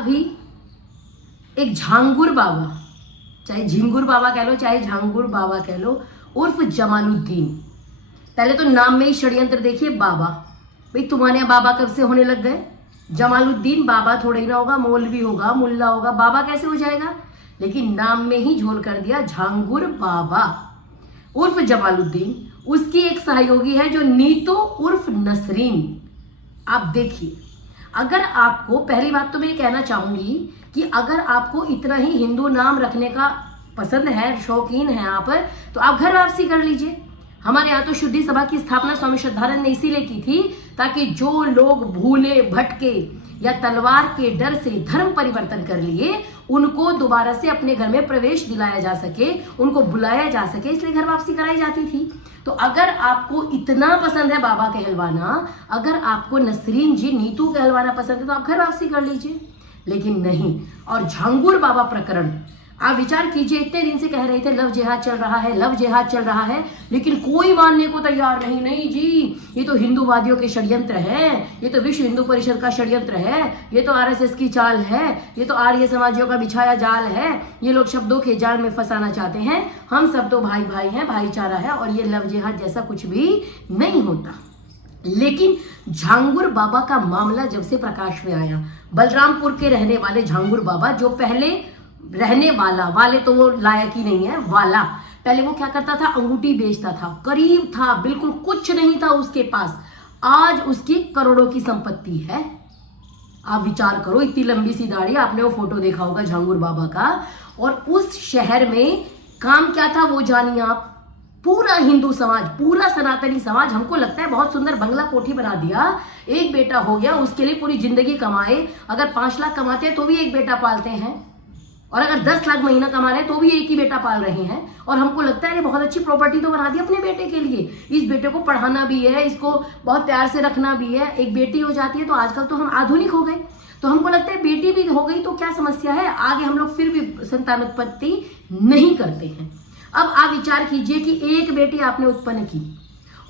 अभी एक झांगुर बाबा, चाहे झिंगुर बाबा कह लो चाहे झांगुर बाबा कह लो, उर्फ जमालुद्दीन। पहले तो नाम में ही षड्यंत्र देखिए, बाबा। भाई तुम्हारे यहाँ बाबा कब से होने लग गए? जमालुद्दीन बाबा थोड़ा ही ना होगा, मौलवी होगा, मुल्ला होगा, बाबा कैसे हो जाएगा? लेकिन नाम में ही झोल कर दिया, झांगुर बाबा उर्फ जमालुद्दीन। उसकी एक सहयोगी है जो नीतू उर्फ नसरीन। आप देखिए, अगर आपको, पहली बात तो मैं ये कहना चाहूंगी कि अगर आपको इतना ही हिंदू नाम रखने का पसंद है, शौकीन है आप, तो आप घर वापसी कर लीजिए। हमारे यहाँ तो शुद्धि सभा की स्थापना स्वामी श्रद्धानंद ने इसीलिए की थी ताकि जो लोग भूले भटके या तलवार के डर से धर्म परिवर्तन कर लिए, उनको दोबारा से अपने घर में प्रवेश दिलाया जा सके, उनको बुलाया जा सके, इसलिए घर वापसी कराई जाती थी। तो अगर आपको इतना पसंद है बाबा कहलवाना, अगर आपको नसरीन जी नीतू कहलवाना पसंद है, तो आप घर वापसी कर लीजिए। लेकिन नहीं। और झांगुर बाबा प्रकरण, आप विचार कीजिए, इतने दिन से कह रहे थे लव जिहाद चल रहा है, लव जिहाद चल रहा है, लेकिन कोई मानने को तैयार नहीं। नहीं जी, ये तो हिंदूवादियों के षड्यंत्र है, ये तो विश्व हिंदू परिषद का षड्यंत्र है, ये तो आरएसएस की चाल है, ये तो आर्य समाजियों का बिछाया जाल है, ये लोग शब्दों के जाल में फंसाना चाहते हैं। हम सब तो भाई भाई हैं, भाईचारा है, और ये लव जिहाद जैसा कुछ भी नहीं होता। लेकिन झांगुर बाबा का मामला जब से प्रकाश में आया, बलरामपुर के रहने वाले झांगुर बाबा, जो पहले रहने वाला, वाले तो वो लायक ही नहीं है, वाला, पहले वो क्या करता था, अंगूठी बेचता था, गरीब था, बिल्कुल कुछ नहीं था उसके पास। आज उसकी करोड़ों की संपत्ति है। आप विचार करो, इतनी लंबी सी दाढ़ी, आपने वो फोटो देखा होगा झांगुर बाबा का। और उस शहर में काम क्या था वो जानिए आप। पूरा हिंदू समाज, पूरा सनातनी समाज, हमको लगता है बहुत सुंदर बंगला कोठी बना दिया, एक बेटा हो गया, उसके लिए पूरी जिंदगी कमाए। अगर 5 लाख कमाते हैं तो भी एक बेटा पालते हैं, और अगर 10 लाख महीना कमा रहे हैं तो भी एक ही बेटा पाल रहे हैं। और हमको लगता है ये बहुत अच्छी प्रॉपर्टी तो बना दी अपने बेटे के लिए, इस बेटे को पढ़ाना भी है, इसको बहुत प्यार से रखना भी है। एक बेटी हो जाती है तो आजकल तो हम आधुनिक हो गए, तो हमको लगता है बेटी भी हो गई तो क्या समस्या है, आगे हम लोग फिर भी संतानोत्पत्ति नहीं करते हैं। अब आप विचार कीजिए कि एक बेटी आपने उत्पन्न की,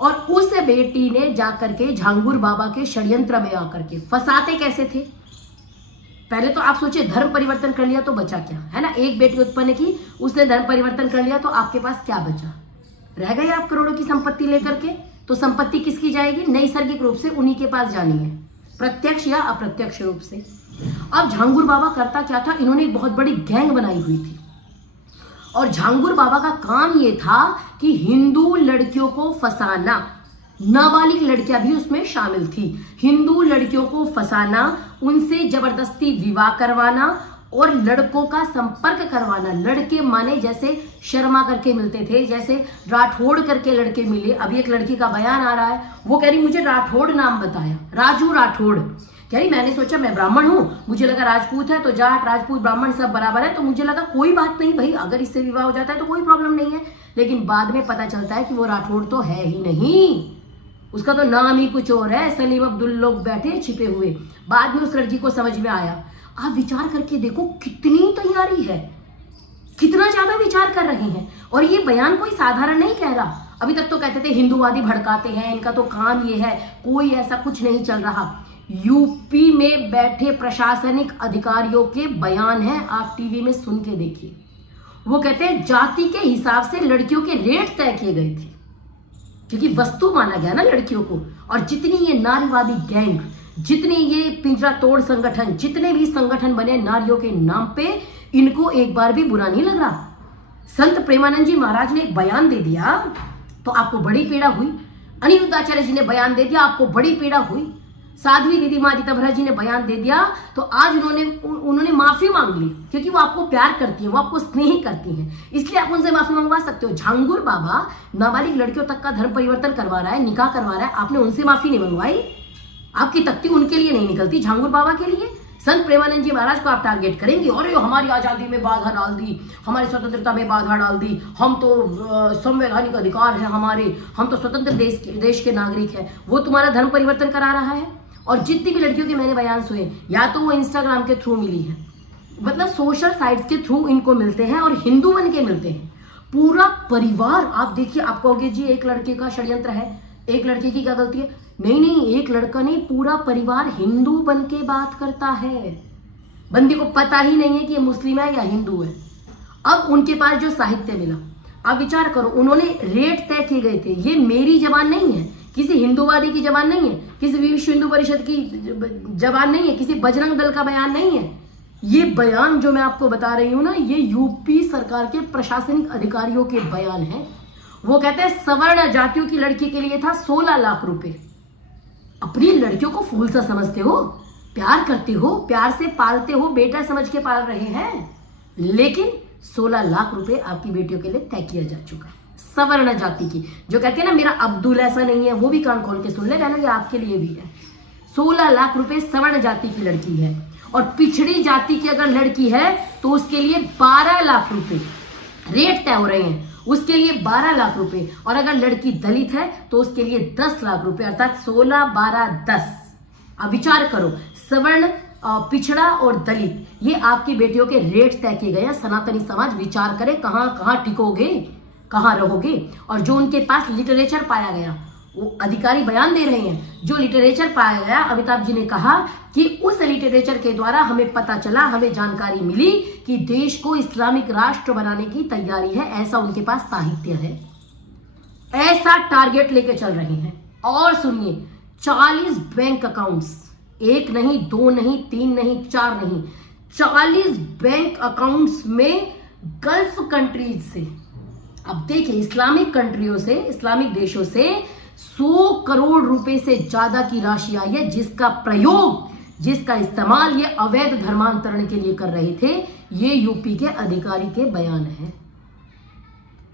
और उस बेटी ने जाकर के झांगुर बाबा के षड्यंत्र में आकर के फंसाते कैसे थे। पहले तो आप सोचिए, धर्म परिवर्तन कर लिया तो बचा क्या, है ना? एक बेटी उत्पन्न की, उसने धर्म परिवर्तन कर लिया, तो आपके पास क्या बचा? रह गए आप करोड़ों की संपत्ति लेकर के। तो संपत्ति किसकी जाएगी? नैसर्गिक रूप से उन्हीं के पास जानी है, प्रत्यक्ष या अप्रत्यक्ष रूप से। अब झांगुर बाबा करता क्या था, इन्होंने एक बहुत बड़ी गैंग बनाई हुई थी, और झांगुर बाबा का काम ये था कि हिंदू लड़कियों को फंसाना, नाबालिग लड़कियां भी उसमें शामिल थी, हिंदू लड़कियों को फंसाना, उनसे जबरदस्ती विवाह करवाना और लड़कों का संपर्क करवाना। लड़के माने जैसे शर्मा करके मिलते थे, जैसे राठौड़ करके लड़के मिले। अभी एक लड़की का बयान आ रहा है, वो कह रही मुझे राठौड़ नाम बताया, राजू राठौड़ कह रही, मैंने सोचा मैं ब्राह्मण हूं, मुझे लगा राजपूत है तो जाट राजपूत ब्राह्मण सब बराबर है, तो मुझे लगा कोई बात नहीं भाई, अगर इससे विवाह हो जाता है तो कोई प्रॉब्लम नहीं है। लेकिन बाद में पता चलता है कि वो राठौड़ तो है ही नहीं, उसका तो नाम ही कुछ और है, सलीम अब्दुल लोग बैठे छिपे हुए। बाद में उस लड़की को समझ में आया। आप विचार करके देखो कितनी तैयारी है, कितना ज्यादा विचार कर रहे हैं। और ये बयान कोई साधारण नहीं कह रहा। अभी तक तो कहते थे हिंदूवादी भड़काते हैं, इनका तो काम ये है, कोई ऐसा कुछ नहीं चल रहा। यूपी में बैठे प्रशासनिक अधिकारियों के बयान है, आप टीवी में सुन के देखिए। वो कहते हैं जाति के हिसाब से लड़कियों के रेट तय किए गए थे, क्योंकि वस्तु माना गया ना लड़कियों को। और जितनी ये नारीवादी गैंग, जितने ये पिंजरा तोड़ संगठन, जितने भी संगठन बने नारियों के नाम पे, इनको एक बार भी बुरा नहीं लग रहा। संत प्रेमानंद जी महाराज ने एक बयान दे दिया तो आपको बड़ी पीड़ा हुई, अनिरुद्धाचार्य जी ने बयान दे दिया, आपको बड़ी पीड़ा हुई, साध्वी दीदी माँ रीताभरा जी ने बयान दे दिया तो आज उन्होंने माफी मांग ली, क्योंकि वो आपको प्यार करती है, वो आपको स्नेह करती हैं, इसलिए आप उनसे माफी मंगवा सकते हो। झांगुर बाबा नाबालिग लड़कियों तक का धर्म परिवर्तन करवा रहा है, निकाह करवा रहा है, आपने उनसे माफी नहीं मंगवाई। आपकी तख्ती उनके लिए नहीं निकलती, झांगुर बाबा के लिए। संत प्रेमानंद जी महाराज को आप टारगेट करेंगे, और हमारी आजादी में बाधा डाल दी, हमारी स्वतंत्रता में बाधा डाल दी, हम तो संवैधानिक अधिकार है हमारे, हम तो स्वतंत्र देश के नागरिक हैं। वो तुम्हारा धर्म परिवर्तन करा रहा है। और जितनी भी लड़कियों के मैंने बयान सुने, या तो वो इंस्टाग्राम के थ्रू मिली है, मतलब सोशल साइट्स के थ्रू इनको मिलते हैं, और हिंदू बन के मिलते हैं। पूरा परिवार, आप देखिए, आप कहोगे जी एक लड़के का षड्यंत्र है, एक लड़के की क्या गलती है? नहीं, एक लड़का नहीं, पूरा परिवार हिंदू बन के बात करता है। बंदी को पता ही नहीं है कि ये मुस्लिम है या हिंदू है। अब उनके पास जो साहित्य मिला, अब विचार करो, उन्होंने रेट तय किए गए थे। ये मेरी जबान नहीं है, किसी हिंदूवादी की जबान नहीं है, किसी विश्व हिंदू परिषद की जबान नहीं है, किसी बजरंग दल का बयान नहीं है। ये बयान जो मैं आपको बता रही हूं ना, ये यूपी सरकार के प्रशासनिक अधिकारियों के बयान है। वो कहते हैं सवर्ण जातियों की लड़की के लिए था 16 लाख रुपए। अपनी लड़कियों को फूल सा समझते हो, प्यार करते हो, प्यार से पालते हो, बेटा समझ के पाल रहे हैं, लेकिन 16 लाख रुपए आपकी बेटियों के लिए तय किया जा चुका है। सवर्ण जाति की, जो कहते हैं ना मेरा अब्दुल ऐसा नहीं है, वो भी कान खोल के सुन ले बहना, ये आपके लिए भी है। 16 लाख रुपए सवर्ण जाति की लड़की है, और पिछड़ी जाति की अगर लड़की है तो उसके लिए 12 लाख रुपए रेट तय हो रहे हैं, उसके लिए 12 लाख रुपए। और अगर लड़की दलित है तो उसके लिए 10 लाख रुपए, अर्थात 16, 12, 10। अब विचार करो, सवर्ण, पिछड़ा और दलित, ये आपकी बेटियों के रेट तय किए गए हैं। सनातनी समाज विचार करे कहां कहां टिकोगे, कहां रहोगे। और जो उनके पास लिटरेचर पाया गया, वो अधिकारी बयान दे रहे हैं, जो लिटरेचर पाया गया, अमिताभ जी ने कहा कि उस लिटरेचर के द्वारा हमें पता चला, हमें जानकारी मिली कि देश को इस्लामिक राष्ट्र बनाने की तैयारी है, ऐसा उनके पास साहित्य है, ऐसा टारगेट लेके चल रहे हैं। और सुनिए, 40 बैंक अकाउंट्स, 1 नहीं, 2 नहीं, 3 नहीं, 4 नहीं, 40 बैंक अकाउंट्स में गल्फ कंट्रीज से, अब देखिए इस्लामिक कंट्रियों से, इस्लामिक देशों से 100 करोड़ रुपए से ज्यादा की राशि आई है, जिसका प्रयोग, जिसका इस्तेमाल ये अवैध धर्मांतरण के लिए कर रहे थे। ये यूपी के अधिकारी के बयान है।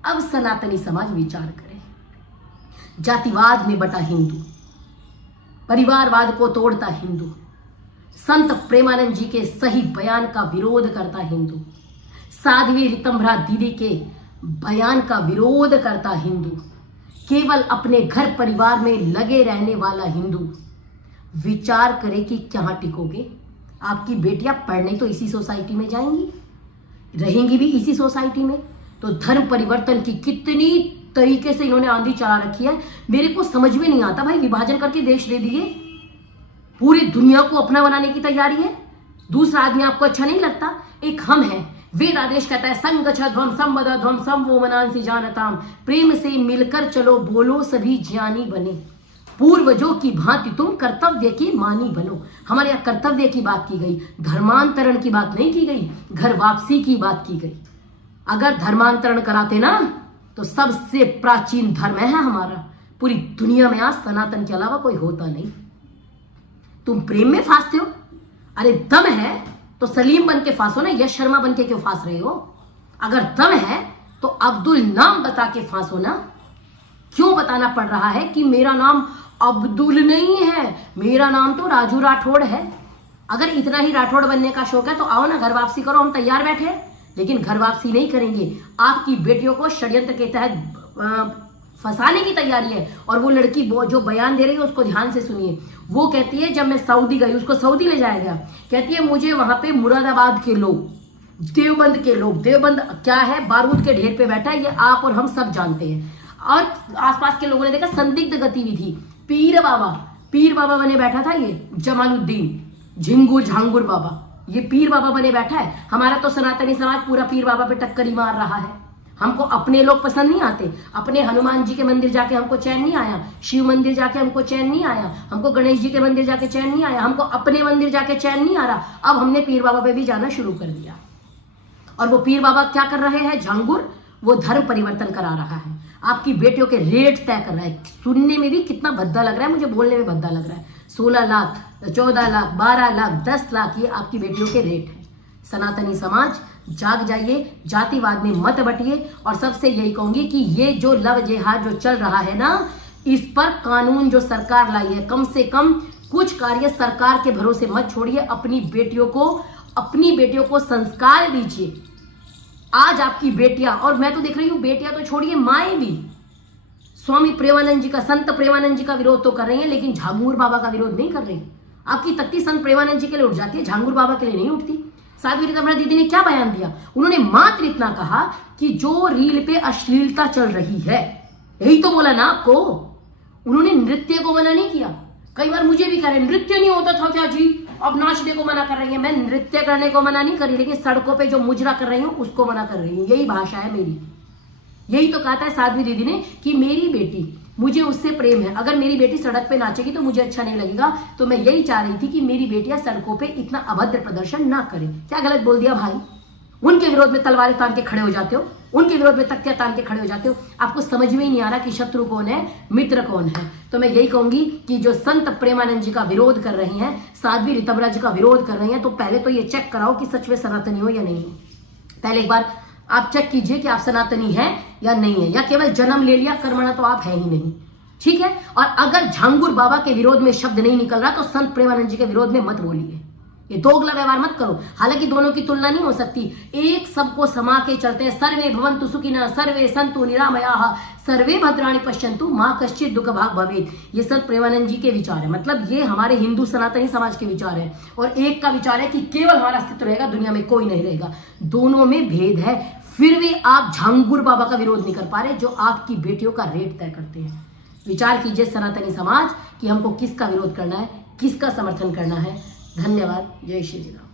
अब सनातनी समाज विचार करे, जातिवाद में बटा हिंदू, परिवारवाद को तोड़ता हिंदू, संत प्रेमानंद जी के सही बयान का विरोध करता हिंदू, साध्वी ऋतंभरा दीदी के बयान का विरोध करता हिंदू, केवल अपने घर परिवार में लगे रहने वाला हिंदू। विचार करे कि कहां टिकोगे। आपकी बेटियां पढ़ने तो इसी सोसाइटी में जाएंगी, रहेंगी भी इसी सोसाइटी में। तो धर्म परिवर्तन की कितनी तरीके से इन्होंने आंधी चला रखी है, मेरे को समझ में नहीं आता भाई। विभाजन करके देश दे दिए, पूरी दुनिया को अपना बनाने की तैयारी है, दूसरा आदमी आपको अच्छा नहीं लगता। एक हम है, वेद आदेश कहता है संगच्छ ध्वंसम वद ध्वंसम वो मनांसि जानताम, प्रेम से मिलकर चलो बोलो सभी ज्ञानी बने, पूर्वजों की भांति तुम कर्तव्य की मानी बनो। हमारे यहाँ कर्तव्य की बात की गई, धर्मांतरण की बात नहीं की गई, घर वापसी की बात की गई। अगर धर्मांतरण कराते ना तो सबसे प्राचीन धर्म है हमारा, पूरी दुनिया में आज सनातन के अलावा कोई होता नहीं। तुम प्रेम में फांसते हो, अरे दम है तो सलीम बन के फांसो ना, यश शर्मा बन के क्यों फांस रहे हो? अगर दम है तो अब्दुल नाम बता के फांसो ना। क्यों बताना पड़ रहा है कि मेरा नाम अब्दुल नहीं है, मेरा नाम तो राजू राठौड़ है? अगर इतना ही राठौड़ बनने का शौक है तो आओ ना, घर वापसी करो, हम तैयार बैठे। लेकिन घर वापसी नहीं करेंगे। आपकी बेटियों को षड्यंत्र के तहत फंसाने की तैयारी है। और वो लड़की जो बयान दे रही है उसको ध्यान से सुनिए। वो कहती है जब मैं सऊदी गई, उसको सऊदी ले जाया गया, कहती है मुझे वहां पे मुरादाबाद के लोग, देवबंद के लोग, देवबंद क्या है, बारूद के ढेर पे बैठा है, ये आप और हम सब जानते हैं। और आसपास के लोगों ने देखा संदिग्ध गतिविधि, पीर बाबा बने बैठा था, ये जमालुद्दीन झिंगुर झांगुर बाबा, ये पीर बाबा बने बैठा है। हमारा तो सनातनी समाज पूरा पीर बाबा पे टक्कर ही मार रहा है। हमको अपने लोग पसंद नहीं आते, अपने हनुमान जी के मंदिर जाके हमको चैन नहीं आया, शिव मंदिर जाके हमको चैन नहीं आया, हमको गणेश जी के मंदिर जाके चैन नहीं आया, हमको अपने मंदिर जाके चैन नहीं आ रहा। अब हमने पीर बाबा पे भी जाना शुरू कर दिया। और वो पीर बाबा क्या कर रहे हैं? झांगुर, वो धर्म परिवर्तन करा रहा है, आपकी बेटियों के रेट तय कर रहा है। सुनने में भी कितना भद्दा लग रहा है, मुझे बोलने में भद्दा लग रहा है। 16 लाख, 14 लाख, 12 लाख, 10 लाख, ये आपकी बेटियों के रेट है। सनातनी समाज जाग जाइए, जातिवाद में मत बटिए। और सबसे यही कहूंगी कि ये जो लव जिहाद जो चल रहा है ना, इस पर कानून जो सरकार लाई है, कम से कम कुछ कार्य सरकार के भरोसे मत छोड़िए। अपनी बेटियों को संस्कार दीजिए। आज आपकी बेटियां, और मैं तो देख रही हूं बेटियां तो छोड़िए, माएं भी स्वामी प्रेमानंद जी का, संत प्रेमानंद जी का विरोध तो कर रही हैं, लेकिन झांगुर बाबा का विरोध नहीं कर रही। आपकी तख्ती संत प्रेमानंद जी के लिए उठ जाती है, झांगुर बाबा के लिए नहीं उठती। साध्वी ऋतंभरा दीदी ने क्या बयान दिया? उन्होंने मात्र इतना कहा कि जो रील पे अश्लीलता चल रही है, यही तो बोला ना आपको। उन्होंने नृत्य को मना नहीं किया, कई बार मुझे भी कह रहे नृत्य नहीं होता था क्या जी, अब नाचने को मना कर रही है। मैं नृत्य करने को मना नहीं कर रही, लेकिन सड़कों पे जो मुजरा कर रही हूँ उसको मना कर रही हूँ। यही भाषा है मेरी। यही तो कहा था साध्वी दीदी ने कि मेरी बेटी, मुझे उससे प्रेम है, अगर मेरी बेटी सड़क पे नाचेगी तो मुझे अच्छा नहीं लगेगा। तो मैं यही चाह रही थी कि मेरी बेटियां सड़कों पे इतना अभद्र प्रदर्शन ना करें। क्या गलत बोल दिया भाई? उनके विरोध में तलवारें तान के खड़े हो जाते हो, उनके विरोध में तख्तियां तान के खड़े हो जाते हो। आपको समझ में ही नहीं आ रहा कि शत्रु कौन है, मित्र कौन है। तो मैं यही कहूंगी कि जो संत प्रेमानंद जी का विरोध कर रही हैं, साध्वी ऋतव्रा जी का विरोध कर रही हैं, तो पहले तो ये चेक कराओ कि सच में सनातनी हो या नहीं हो। पहले एक बार आप चेक कीजिए कि आप सनातनी है या नहीं है, या केवल जन्म ले लिया, कर्मणा तो आप है ही नहीं। ठीक है। और अगर झांगुर बाबा के विरोध में शब्द नहीं निकल रहा तो संत प्रेमानंद जी के विरोध में मत बोलिए। ये दोगला व्यवहार मत करो। हालांकि दोनों की तुलना नहीं हो सकती, एक सबको समा के चलते हैं। सर्वे भवन्तु सुखिनः, सर्वे सन्तु निरामयाः, सर्वे भद्राणि पश्यन्तु, मां कश्चित् दुःख भाग् भवेत्। ये संत प्रेमानंद जी के विचार है। मतलब ये हमारे हिंदू सनातनी समाज के विचार है। और एक का विचार है कि केवल हमारा अस्तित्व रहेगा, दुनिया में कोई नहीं रहेगा। दोनों में भेद है। फिर भी आप झांगुर बाबा का विरोध नहीं कर पा रहे, जो आपकी बेटियों का रेट तय करते हैं। विचार कीजिए सनातनी समाज कि हमको किसका विरोध करना है, किसका समर्थन करना है। धन्यवाद। जय श्री राम।